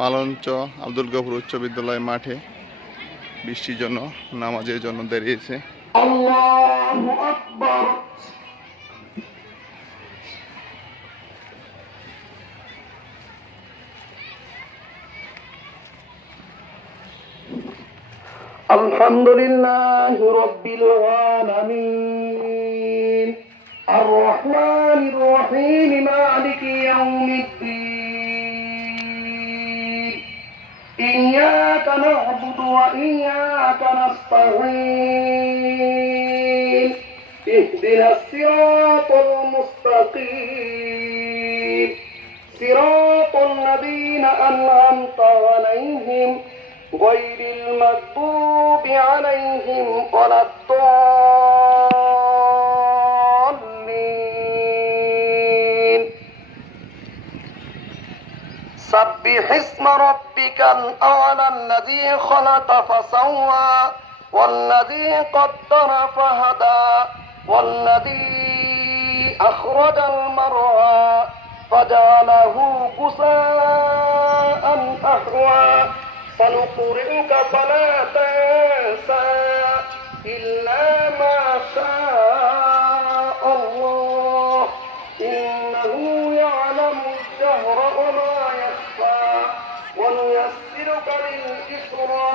মালঞ্চ আব্দুল গফুর উচ্চ বিদ্যালয় মাঠে বৃষ্টির জন্য নামাজের জন্য দাঁড়িয়েছে। আল্লাহু আকবার। আলহামদুলিল্লাহি রাব্বিল আলামিন আর রহমানির রহিম মালিকি ইয়াউমিদ্দিন ইয়্যাকা না'বুদু ওয়া ইয়্যাকা নাস্তাঈন ইহদিনাস সিরাতাল মুস্তাকিম সিরাতাল লাযীনা আন'আমতা আলাইহিম غير المغضوب عليهم ولا الضالين سبح اسم ربك الأعلى الذي خلق فسوى والذي قدر فهدى والذي أخرج المرعى فجعله غثاء أحوى سنقرئك فلا تنسى إلا ما شاء الله إنه يعلم الجهر وما يخفى ونيسرك لليسرى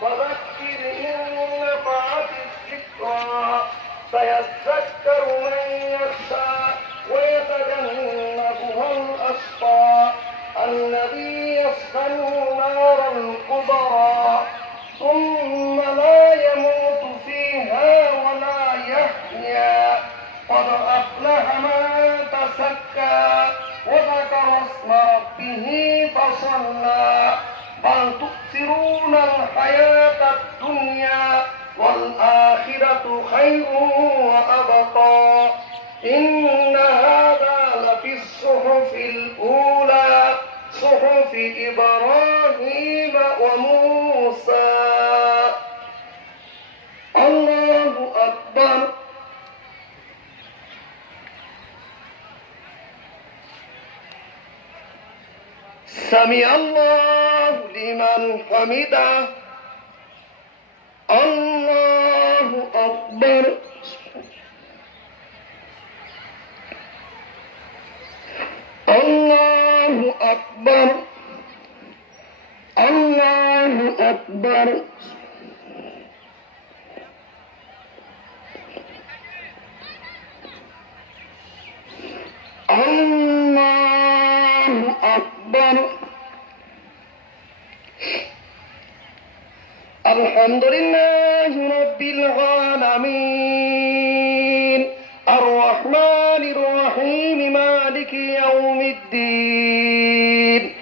فذكر إن نفعت الذكرى سيذكر من يخشى ويتجنبها الأشقى الذي يصلى النار الكبرى ثم لا يموت فيها ولا يحيا قد أفلح من تزكى وذكر اسم ربه فصلى بل تؤثرون الحياة الدنيا والآخرة خير وأبقى إن هذا لفي الصحف الأولى صحف إبراهيم وموسى الله أكبر سمع الله لمن حمده الله أكبر الله أكبر الله أكبر الله أكبر الحمد لله رب العالمين الرحمن الرحيم مالك يوم الدين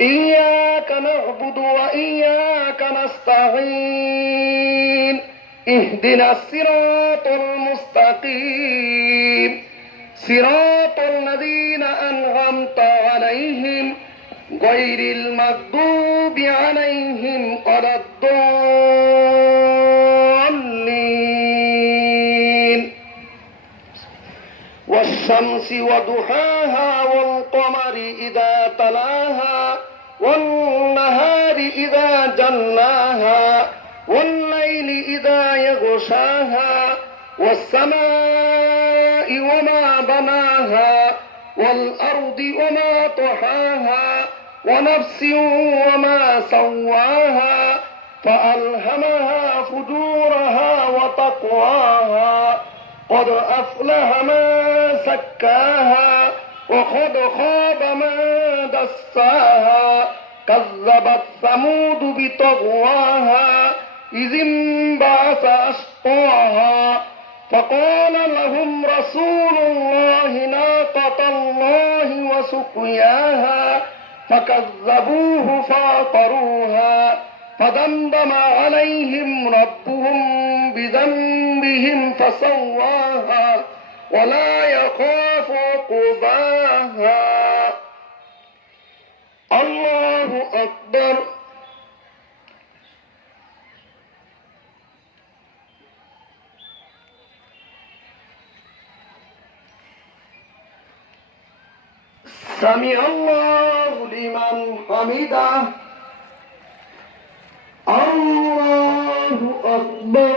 إياك نعبد وإياك نستعين اهدنا الصراط المستقيم صراط الذين أنعمت عليهم غير المغضوب عليهم ولا الضالين والشمس وضحاها والقمر إذا تلاها والنهار إذا جلاها والليل إذا يغشاها والسماء وما بناها والأرض وما طحاها ونفس وما سواها فألهمها فجورها وتقواها قد أفلح من زكاها وقد خاب من دساها كذبت ثمود بطغواها إذ انبعث أشقاها فقال لهم رسول الله ناقة الله وسقياها فكذبوه فعقروها فدمدم عليهم ربهم بذنبهم فسواها ولا يخاف عقباها الله أكبر سمع الله لمن حمده الله أكبر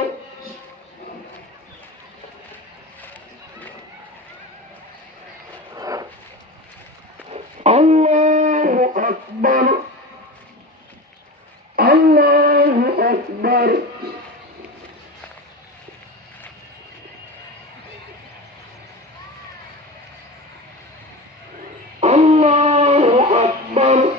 الله أكبر الله أكبر الله أكبر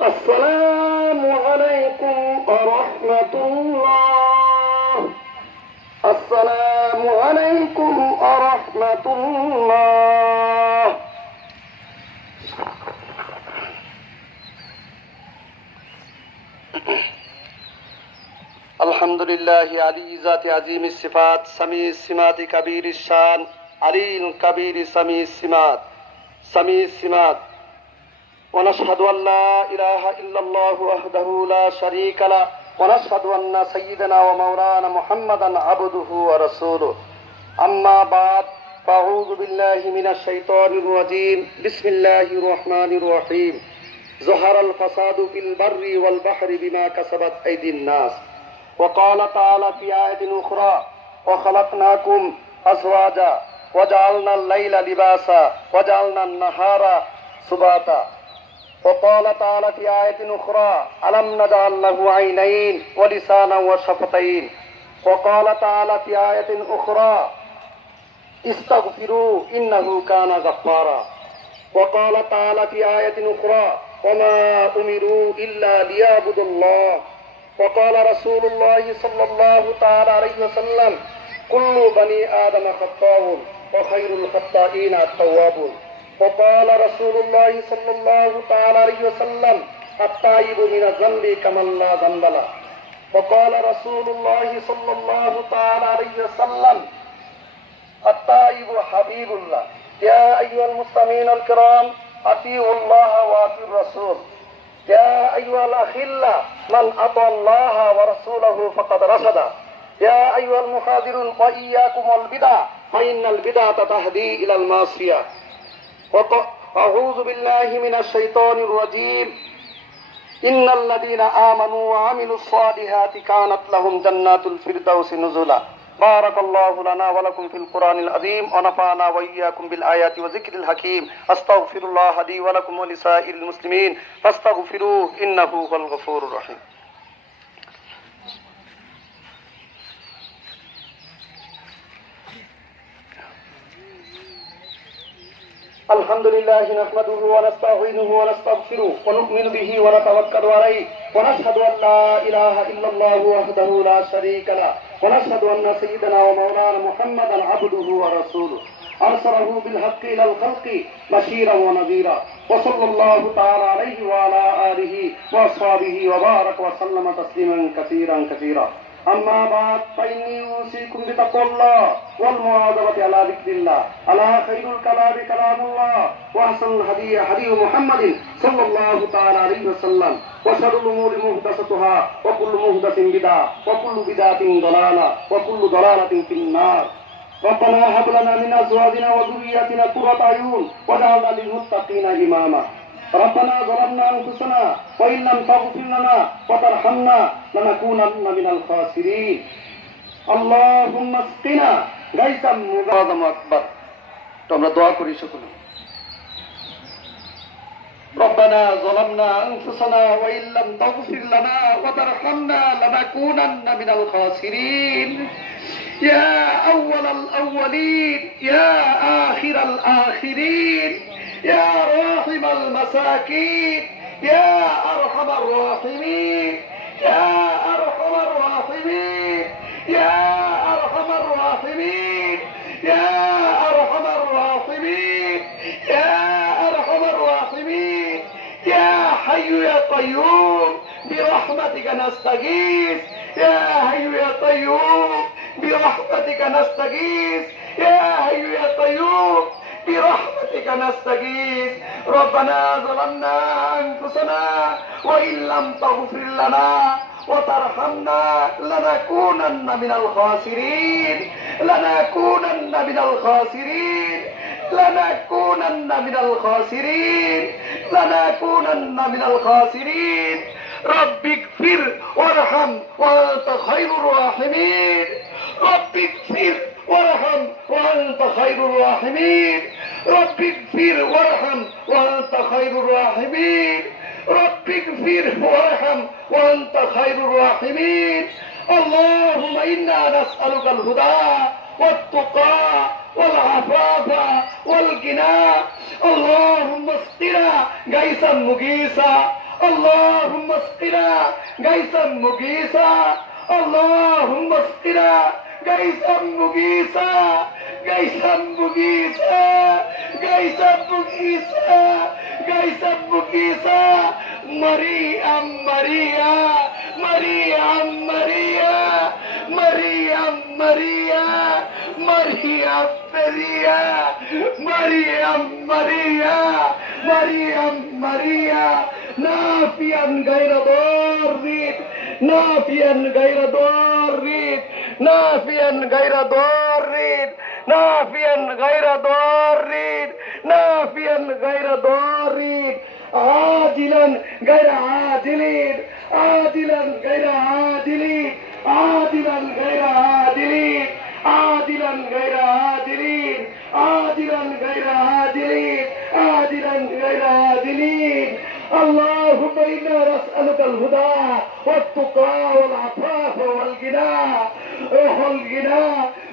السلام عليكم ورحمة الله السلام عليكم ورحمة الله الحمد لله علي ذات عظيم الصفات سميع السمات كبير الشان علي الكبير سميع السمات سميع السمات ونشهد أن لا إله إلا الله وحده لا شريك له ونشهد أن سيدنا ومولانا محمدا عبده ورسوله أما بعد فأعوذ بالله من الشيطان الرجيم بسم الله الرحمن الرحيم ظهر الفساد في البر والبحر بما كسبت أيدي الناس وقال تعالى في آية أخرى وخلقناكم أزواجا وجعلنا الليل لباسا وجعلنا النهار سباتا وقال تعالى في آية أخرى ألم نجعل له عينين ولسانا وشفتين وقال تعالى في آية أخرى استغفروا إنه كان غفارا وقال تعالى في آية أخرى وما أمروا إلا ليعبدوا الله وقال رسول الله صلى الله تعالى عليه وسلم كل بني آدم خطاء وخير الخطائين التوابون وقال رسول الله صلى الله تعالى عليه وسلم التائب من الذنب كمن لا ذنب له وقال رسول الله صلى الله تعالى عليه وسلم التائب حبيب الله يا أيها المستمعين الكرام أطيعوا الله وأطيعوا الرسول يا أيها الأخلاء من أطاع الله ورسوله فقد رشد يا أيها المحاذرون وإياكم والبدع فإن البدعة تهدي إلى المعصية أعوذ بالله من الشيطان الرجيم إن الذين آمنوا وعملوا الصالحات كانت لهم جنات الفردوس نزلا بارك الله لنا ولكم في القرآن العظيم ونفعنا وإياكم بالآيات وذكر الحكيم أستغفر الله لي ولكم ولسائر المسلمين فاستغفروه إنه هو الغفور الرحيم الحمد لله نحمده ونستعينه ونستغفره ونؤمن به ونتوكل عليه ونشهد أن لا إله إلا الله وحده لا شريك له ونشهد أن سيدنا ومولانا محمدا عبده ورسوله أرسله بالحق إلى الخلق بشيرا ونذيرا وصلى الله تعالى عليه وعلى آله وأصحابه وبارك وسلم تسليما كثيرا كثيرا أما بعد فإني أوصيكم بتقوى الله والمواظبة على ذكر الله ألا خير الكلام كلام الله وأحسن الهدي هدي محمد صلى الله تعالى عليه وسلم وشر الأمور محدثاتها وكل محدث بدعة وكل بدعة ضلالة وكل ضلالة في النار ربنا هب لنا من أزواجنا وذرياتنا قرة أعين واجعلنا للمتقين إماما ربنا ظلمنا أنفسنا وإن لم تغفر لنا وترحمنا لنكونن من الخاسرين اللهم اسقنا غيثا مغيثا أكبر তোমরা দোয়া করি সকলে ربنا ظلمنا أنفسنا وإن لم تغفر لنا وترحمنا لنكونن من الخاسرين يا أول الأولين يا آخر الآخرين يا راحم المساكين يا أرحم الراحمين يا أرحم الراحمين يا أرحم الراحمين يا أرحم الراحمين يا أرحم الراحمين يا حي يا قيوم برحمتك نستغيث يا حي يا قيوم برحمتك نستغيث يا حي يا قيوم برحمتك نستغيث ربنا ظلمنا أنفسنا وإن لم تغفر لنا وترحمنا لنكونن من الخاسرين لنكونن من الخاسرين لنكونن من الخاسرين لنكونن من الخاسرين رب اغفر وارحم وأنت خير الراحمين رب اغفر وارحم وأنت خير الراحمين رب اغفر وارحم وأنت خير الراحمين رب اغفر وارحم وأنت خير الراحمين اللهم إنا نسألك الهدى والتقى والعفاف والغنى اللهم اسقنا غيثا مغيثا اللهم اسقنا غيثا مغيثا اللهم اسقنا غيثا مغيثا غيثا مغيثا غيثا مغيثا غيثا مغيثا مريم مريا مريم مريا مريم مريا مريم مريا مريم مريا مريم مريا نافيا غير ضار نافيا غير ضار نافيا غير ضار نافيا غير ضار نافيا غير ضار عاجلا غير عاجل عادلا غير عادل عادلا غير عادل عادلا غير عادل عادلا غير عادل عادلا غير عادل اللهم إنا نسألك الهدى والتقى والعفاف والغنى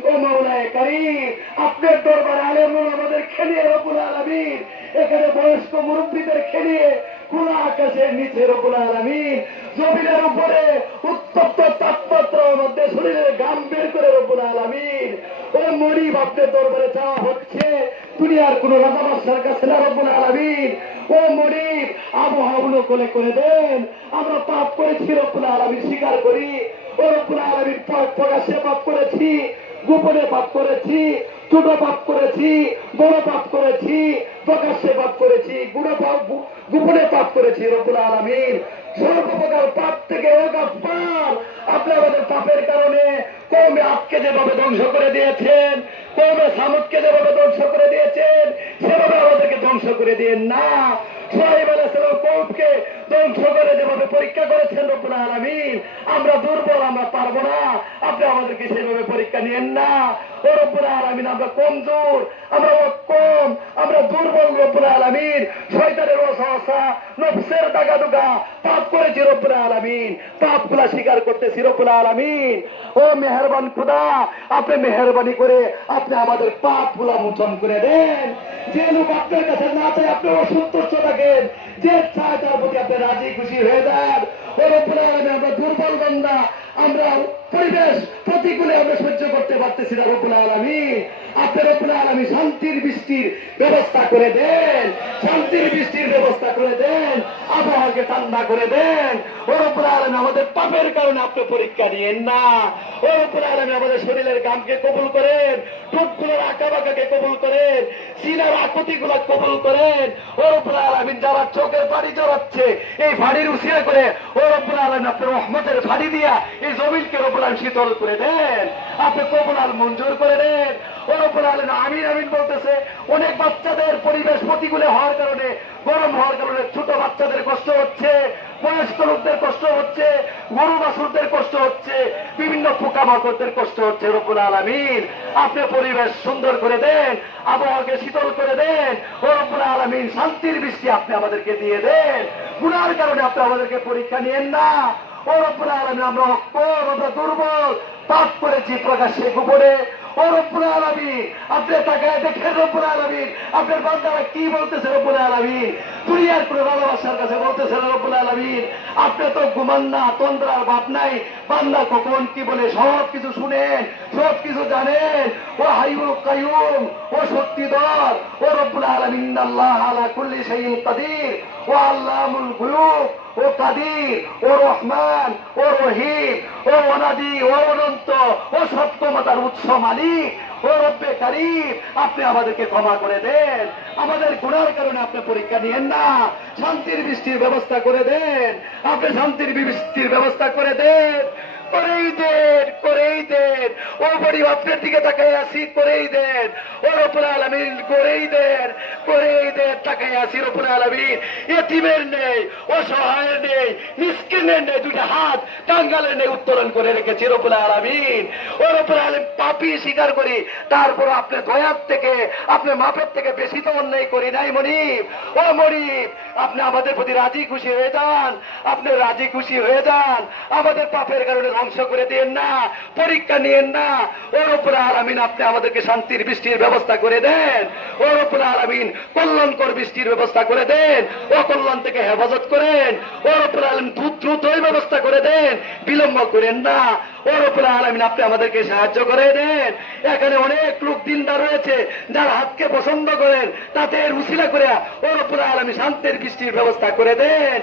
ও মাওলায়ে কারীম আপনার দরবারে আলেমুল আমাদের খেলিয়ে রব্বুল আলামিন এখানে বয়স্ক মুরব্বীদের খেলিয়ে খোলা আকাশের নিচে রব্বুল আলামিন জমিনের উপরে উত্তপ্ত তাপমাত্রার মধ্যে শরীরের ঘাম বের করে রব্বুল আলামিন ও মরিব আপনার দরবারে চাওয়া হচ্ছে দুনিয়ার কোন রাজা বাদশার কাছে না রব্বুল আলামিন ও মরিব আবহাওয়া কোলে করে দেন আমরা পাপ করেছি রব্বুল আলামিন স্বীকার করি ও রব্বুল আলামিন প্রকাশ্যে পাপ করেছি গোপনে পাপ করেছি ছোট পাপ করেছি বড় পাপ করেছি প্রকাশ্যে পাপ করেছি গোপনে পাপ করেছি রব্বুল আলামিন সর্বপ্রকার পাপ থেকে ওগাফার আপনি আমাদের পাপের কারণে কওমে আদকে যেভাবে ধ্বংস করে দিয়েছেন কওমে সামুদকে যেভাবে ধ্বংস করে দিয়েছেন সেভাবে আমাদেরকে ধ্বংস করে দিয়েন না সোহাইব আলাইহিস সালাম কওমকে ধ্বংস করে যেভাবে পরীক্ষা করেছেন রব্বুল আলামিন আমরা দুর্বল আমরা পারবো না আপনি আমাদেরকে সেভাবে পরীক্ষা নিয়েন না ও রব্বুল আলামিন আমরা কমজোর আমরা কম আমরা দুর্বল রব্বুল আলামিন শয়তানের ওয়াসওয়াসা নফসের দাগাদুগা পাপ করেছি রব্বুল আলামিন পাপগুলা স্বীকার করতেছি রব্বুল আলামিন ও মেহেরবান খোদা আপনি মেহেরবানি করে আপনি আমাদের পাপগুলা মোচন করে দেন যে লোক আপনার কাছে না চায় আপনি অসন্তুষ্ট থাকেন যে চায় তার প্রতি আপনি রাজি খুশি হয়ে যান ও রব্বুল আলামিন আমরা দুর্বল বান্দা আমরা পরিবেশ প্রতিকূলে আমরা সহ্য করতে পারতেছি না রব্বুল আলামিন আপনি রব্বুল আলামিন শান্তির বৃষ্টির ব্যবস্থা করে দেন শান্তির বৃষ্টির ব্যবস্থা করে দেন আবহাওয়াকে ঠান্ডা করে দেন ও রব্বুল আলামিন আমাদের পাপের কারণে আপনি পরীক্ষা নিয়েন না ও রব্বুল আলামিন আমাদের শরীরের গামকে কবুল করেন ঠোঁটগুলোর আঁকাবাঁকাকে কবুল করেন সিনার আকতিগুলো কবুল করেন ও রব্বুল আলামিন যারা চোখের পানি জড়াচ্ছে এই ভাড়ির উসিলা করে ও রব্বুল আলামিন আপনার রহমতের ভাড়ি দিয়া এই জমিনকে রব্বুল আলামিন শীতল করে দেন আপনি কবুল আর মঞ্জুর করে দেন ও রব্বুল আলামিন আমিন আমিন বলতেছে অনেক বাচ্চাদের পরিবেশ প্রতিকূলে হওয়ার কারণে গরম হওয়ার কারণে ছোট বাচ্চাদের কষ্ট হচ্ছে বয়স্ক লোকদের কষ্ট হচ্ছে, গরু বাছুরদের কষ্ট হচ্ছে, বিভিন্ন পোকামাকড়দের কষ্ট হচ্ছে। রব্বুল আলামিন আপনি পরিবেশ সুন্দর করে দেন, আবহাওয়াকে শীতল করে দেন। ও রব্বুল আলামিন শান্তির বৃষ্টি আপনি আমাদেরকে দিয়ে দেন। গুনার কারণে আপনি আমাদেরকে পরীক্ষা নিয়েন না। ও রব্বুল আলামিন আমরা অক্ষম, আমরা দুর্বল, পাপ করেছি প্রকাশ্যে গোপনে। ও রব্বুল আলামিন আপনি তাকায় দেখেন রব্বুল আলামিন আপনার বান্দারা কি বলতেছে রব্বুল আলামিন, দুনিয়ার কোনো ভালোবাসার কাছে বলতেছেন রব্বুল আলামিন আপনি তো ঘুমান না, তন্দ্রার ভাব নাই, বান্দা কখন কি বলে সব কিছু শুনেন, সব কিছু জানেন। ও হাইয়ুল কাইয়ুম, ও শক্তিধর, ও রব্বুল আলামিন আল্লাহ আলা কুল্লি শাইইন কাদির, ও আল্লামুল গুয়ুব, ও কাদির, ও রহমান, ও রহিম, ও অনাদি, ও অনন্ত, ও সত্যমতার উৎস মালিক, ও রব্বে কারীম আপনি আমাদেরকে ক্ষমা করে দেন। আমাদের গুনার কারণে আপনি পরীক্ষা নিয়েন না, শান্তির বৃষ্টির ব্যবস্থা করে দেন। আপনি শান্তির বৃষ্টির ব্যবস্থা করে দেন, করেই দেন, করেই দেন। ও গরিব আপনার দিকে তাকাই আসি, করেই দেন। ও রব্বুল আলামিন করেই দেন, করেই দেন। তাকাই আসি রব্বুল আলামিন এতিমের নেই, অসহায়ের নেই, মিসকিনের নেই, দুইটা হাত টাঙ্গালের নেই উত্তোলন করে রেখেছি রব্বুল আলামিন। ও রব্বুল আলামিন পাপী স্বীকার করি, তারপর আপনি দয়ার থেকে, আপনি মাপের থেকে বেশি তো অন্যায় করি নাই মনিব। ও মনিব আপনি আমাদের প্রতি রাজি খুশি হয়ে যান, আপনি রাজি খুশি হয়ে যান। আমাদের পাপের কারণে ধ্বংস করে দিয়েন না, পরীক্ষা নিয়েন না। ও রব্বুল আলামিন আপনি আমাদেরকে শান্তির বৃষ্টির ব্যবস্থা করে দেন। ও রব্বুল আলামিন কল্যাণকর বৃষ্টির ব্যবস্থা করে দেন, অকল্যাণ থেকে হেফাজত করেন। ও রব্বুল আলামিন দ্রুতই ব্যবস্থা করে দেন, বিলম্ব করেন না। ও রব্বুল আলামিন আপনি আমাদেরকে সাহায্য করে দেন। এখানে অনেক লোক দিনদার রয়েছে যার হাতকে পছন্দ করেন, তাদের উসিলা করে ও রব্বুল আলামিন শান্তির বৃষ্টির ব্যবস্থা করে দেন।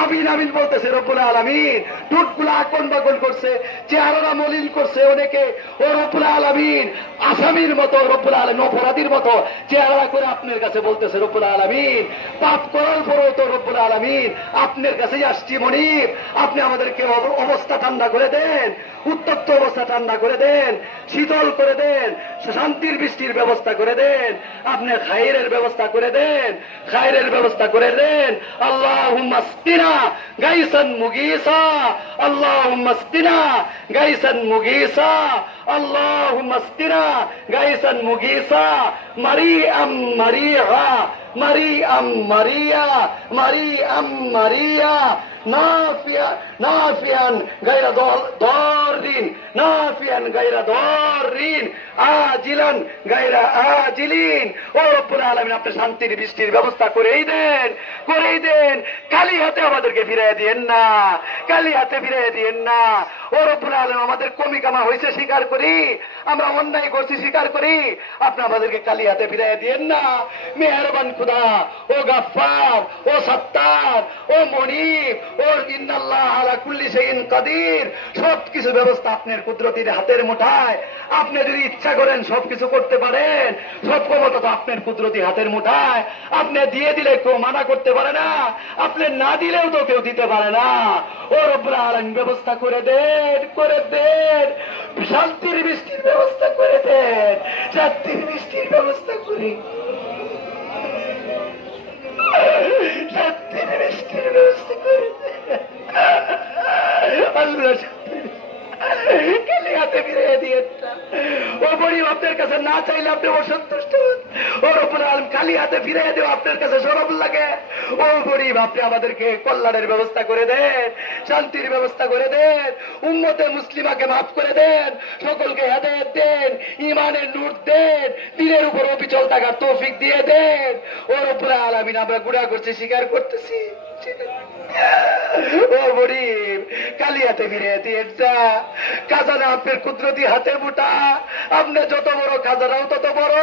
আমিন আমিন বলতেছে রব্বুল আলামিন, ঠোঁটগুলো আকন বাকন করছে, চেহারা মলিন করছে অনেকে। ও রব্বুল আলামিন আসামির মতো, রব্বুল আলামিন অপরাধীর মতো চেহারা করে আপনার কাছে বলতেছে রব্বুল আলামিন, পাপ করার পরেও তো রব্বুল আলামিন আপনার কাছেই আসছি মনিব। আপনি আমাদেরকে অবস্থা ঠান্ডা করে দেন, উত্তপ্ত অবস্থা ঠান্ডা করে দেন, শীতল করে দেন, শান্তির বৃষ্টির ব্যবস্থা করে দেন। আপনি খায়রের ব্যবস্থা করে দেন, খায়রের ব্যবস্থা করে দেন। আল্লাহুম্মা আসকিনা গাইসান মুগীসা, আল্লাহুম্মা আসকিনা গাইসান মুগীসা, আল্লাহুম্মা আসকিনা গাইসান মুগীসা, মারিআম মারিআ, মারিআম মারিয়া, মারিআম মারিয়া, নাফিয়ান গায়রা দাররিন, নাফিয়ান গায়রা দাররিন, আজিলান গায়রা আজিলিন। ও রব্বুল আলামিন আপনি শান্তির বৃষ্টির ব্যবস্থা করেই দেন, করেই দেন। খালি হাতে আমাদেরকে ফিরিয়ে দিয়েন না, খালি হাতে ফিরিয়ে দিয়েন না। ও রব্বুল আলামিন আমাদের কমি কামা হয়েছে স্বীকার করি, আমরা অন্যায় করছি স্বীকার করি, আপনি আমাদেরকে খালি হাতে ফিরিয়ে দিয়েন না। মেহেরবান খুদা, ও গাফফার, ও সত্তার, ও মনিব, ও ইন্নাল্লাহ আলা কুল্লি শাইইন কাদির, সবকিছু ব্যবস্থা আপনার কুদরতির হাতের মুঠায়। আপনি যদি ইচ্ছা করেন সবকিছু করতে পারেন, সব ক্ষমতা তো আপনার কুদরতি হাতের মুঠায়। আপনি দিয়ে দিলে কেউ মানা করতে পারে না, আপনি না দিলেও তো কেউ দিতে পারে না। ও রব্বুল আলামিন ব্যবস্থা করে দেন, করে দেন। শান্তির বৃষ্টির ব্যবস্থা করে দেন, শান্তির বৃষ্টির ব্যবস্থা করি, শান্তির বৃষ্টির ব্যবস্থা করে দেন। আল্লাহ খালি হাতে ফিরিয়ে দিয়েন না। ও গরিব আপনার কাছে না চাইলে আপনি অসন্তুষ্ট হন। ও রব্বুল আলামিন খালি হাতে ফিরিয়ে দেওয়া আপনার কাছে সরল লাগে। ও গরিব আপনি আমাদেরকে কল্যাণের ব্যবস্থা করে দেন, শান্তির ব্যবস্থা করে দেন, উম্মতে মুসলিমাকে মাফ করে দেন, সকলকে হেদায়েত দেন, ঈমানের নূর দেন, দিনের উপর অবিচল থাকার তৌফিক দিয়ে দেন। ও রব্বুল আলামিন আমরা গুনাহ করছি, স্বীকার করতেছি। ও গরিব খালি হাতে ফিরিয়ে দিয়েন না, খাজানা আপনার কুদরতি হাতের মুঠা, আপনি যত বড় খাজানাও তত বড়।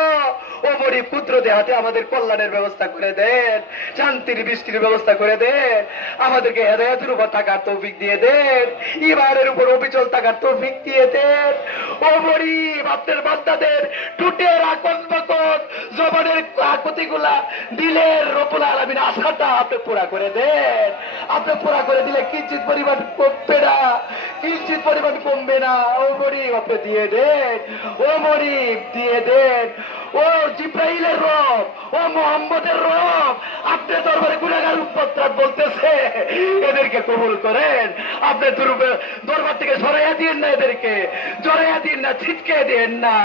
ও গরিব কুদরতি হাতে আমাদের কল্যাণের ব্যবস্থা করে দেন, শান্তির বৃষ্টির ব্যবস্থা করে দেন, আমাদেরকে হেদায়েতের উপর থাকার তৌফিক দিয়ে দেন, ঈমানের উপর অবিচল থাকার তৌফিক দিয়ে দেন। ও গরিব আপনার বান্দাদের টুটের আকন বাকন, জবানের আকতিগুলা, দিলের রব্বুল আলামিন আশাটা আপনি পুরা করে দেন। আপনি পুরা করে দিলে কিঞ্চিত পরিমাণ কমবে না, কিঞ্চিত পরিমাণ কমবে না। ও গরিব আপনি দিয়ে দেন, ও গরিব দিয়ে দেন। ও জিব্রাইলের রব, ও মোহাম্মদের রব আপনি দরবারে গুনাহগার উপত্রাত বলতেছে, এদেরকে কবুল করেন। আপনি দরবার থেকে সরাইয়া দিয়েন না, এদেরকে জড়াইয়া দিন না, ছিটকে দিয়েন না।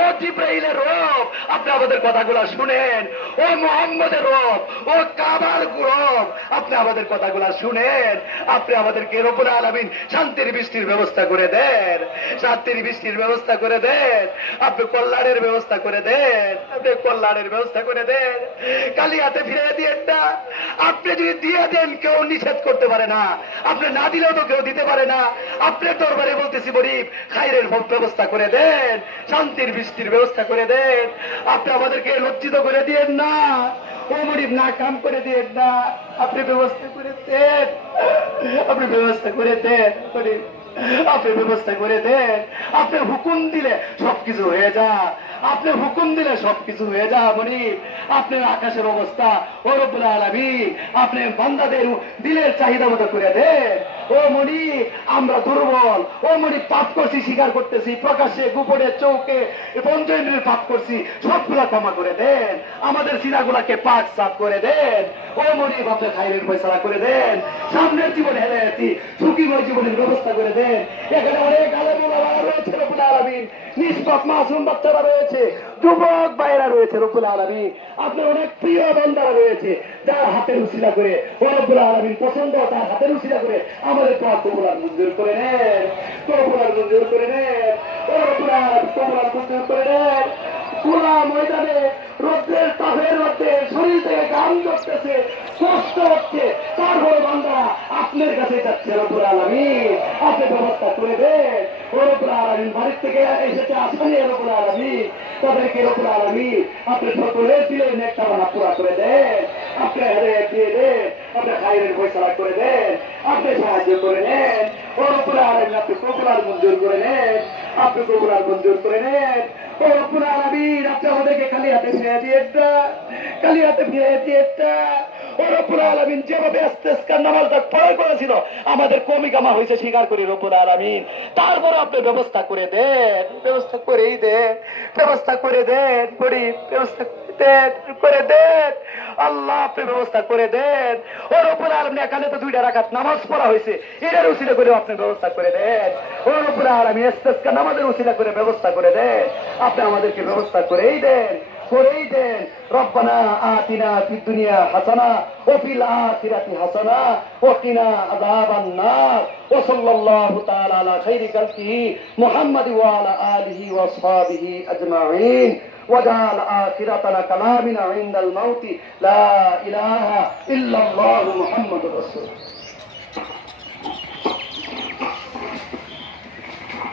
ও জিব্রাইলের রব আপনি আমাদের কথাগুলো শুনেন। ও মোহাম্মদের রব, ও কাবার রব আপনি আমাদের কথাগুলো শুনেন। আপনি আমাদেরকে রব্বুল আলামিন শান্তির বৃষ্টির ব্যবস্থা করে দেন, শান্তির বৃষ্টির ব্যবস্থা করে দেন। আপনি কল্যাণের ব্যবস্থা করে দেন, আপনি কল্যাণের ব্যবস্থা করে দেন। কালি হাতে ফিরে দিয়েন না। আপনি যদি দিয়ে দেন কেউ নিষেধ করতে পারে না, আপনি না দিলেও তো কেউ দিতে পারে না। আপনার দরবারে বলতেছি গরিব, খাইরের ব্যবস্থা করে দেন, শান্তির বৃষ্টির ব্যবস্থা করে দেন। আপনি আমাদেরকে লজ্জিত করে দিয়েন না, ও গরিব না কাম করে দিয়েন না। আপনি ব্যবস্থা করে দেন, আপনি ব্যবস্থা করে দেন গরিব, আপনি ব্যবস্থা করে দেন। আপনি হুকুম দিলে সবকিছু হয়ে যা, আপনি হুকুম দিলে সবকিছু হয়ে যা মনিব। আপনার আকাশের অবস্থা ও রব্বুল আলামিন আপনি বান্দাদের দিলের চাহিদা মতো করে দেন। ও মনিব আমরা দুর্বল, ও মনিব পাপ করছি, স্বীকার করতেছি, প্রকাশ্যে গোপনে চৌকে পঞ্চেন্দ্রের পাপ করছি, সবগুলা ক্ষমা করে দেন। আমাদের সিনাগুলাকে পাক সাফ করে দেন। ও মনিব আপনি খাইরের ফয়সালা করে দেন। সামনের জীবন হেদায়েতি সুখীময় জীবনের ব্যবস্থা করে দেন। এখানে অনেক আলেম ওলামা রয়েছে রব্বুল আলামিন, নিষ্পাপ মাসুম বাচ্চারা রয়েছে, যুবক ভাইরা রয়েছে রব্বুল আলামিন, আপনার অনেক প্রিয় বান্দারা রয়েছে যার হাতের উসিলা করে ও রব্বুল আলামিন পছন্দ, তার হাতের উসিলা করে আমাদের কবুলার মঞ্জুর করে নেন, কবুলার মঞ্জুর করে নেন, ও রব্বুল আলামিন কবুলার মঞ্জুর করে নেন। খোলা ময়দানে রোদ্রের তাপের মধ্যে শরীর থেকে গান করতেছে, কষ্ট হচ্ছে, তারপরে বান্দা আপনার কাছে যাচ্ছে রব্বুল আলামিন আপনি ব্যবস্থা করে দেন। ও রব্বুল আলামিন বাড়ির থেকে এসেছে আসামি রব্বুল আলামিন, তাদেরকে রব্বুল আলামিন আপনি সকলের দিলে নেকটা বানা পুরা করে দেন, আপনি হেদায়েত দিয়ে দেন, আপনি খাইরের ফয়সালা করে দেন, আপনি সাহায্য করে নেন। ও রব্বুল আলামিন আপনি কবুলার মঞ্জুর করে নেন, আপনি কবুলার মঞ্জুর করে নেন। ও রব্বুল আলামিন আপনি আমাদেরকে খালি হাতে ফিরে দিয়ে একটা, খালি হাতে ফিরে দিয়ে একটা। ও রব্বুল আলামিন যেভাবে ইস্তেসকার নামাজটা পড়া করেছিল আমাদের কমি কামা হয়েছে স্বীকার করি রব্বুল আলামিন, তারপর আপনি ব্যবস্থা করে দেন, ব্যবস্থা করেই দেন, ব্যবস্থা করে দেন গরিব, ব্যবস্থা করে দেন আল্লাহ, আপনি ব্যবস্থা করে দেন। ও রব্বুল আলামিন এখানে তো 2 রাকাত নামাজ পড়া হয়েছে, এটার উসিলা করে আপনি ব্যবস্থা করে দেন। ও রব্বুল আলামিন ইস্তেসকার নামাজের উসিলা করে ব্যবস্থা করে দেন, আপনি আমাদেরকে ব্যবস্থা করেই দেন, করেই দেন। রব্বানা আতিনা ফিদ দুনিয়া হাসানা ওয়া ফিল আখিরাতি হাসানা ওয়া কিনা আযাবান নার ওয়া সাল্লাল্লাহু তাআলা আলা খাইরি খালকিহি মুহাম্মাদি ওয়া আলা আলিহি ওয়া আসহাবিহি আজমাইন ওয়াজআল আখিরাতানা কালামিনা ইনদাল মাউতি লা ইলাহা ইল্লাল্লাহু মুহাম্মাদুর রাসূল।